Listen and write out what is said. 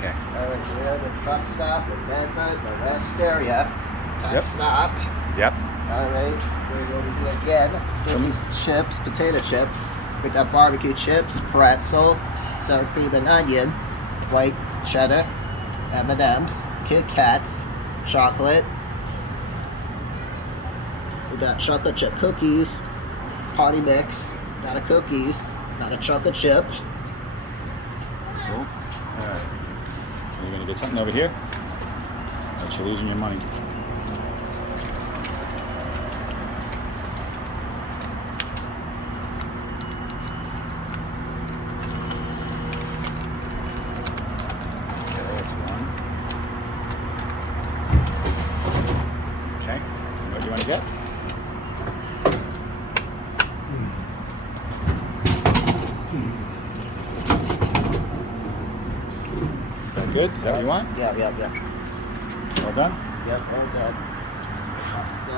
Okay. Alright, we're at the truck stop in Bedford, the West area. Time Yep. stop. Yep. Alright, we're over here again. This is chips, potato chips. We got barbecue chips, pretzel, sour cream and onion, white cheddar, M&M's, Kit Kats, chocolate. We got chocolate chip cookies, party mix, not a cookies, not a chocolate chip. Cool. Alright. You're gonna get something over here? But you're losing your money. Okay, that's one. Okay. And what do you want to get? Is that good? Is that what you want? Yeah. Well done? Yep, all done.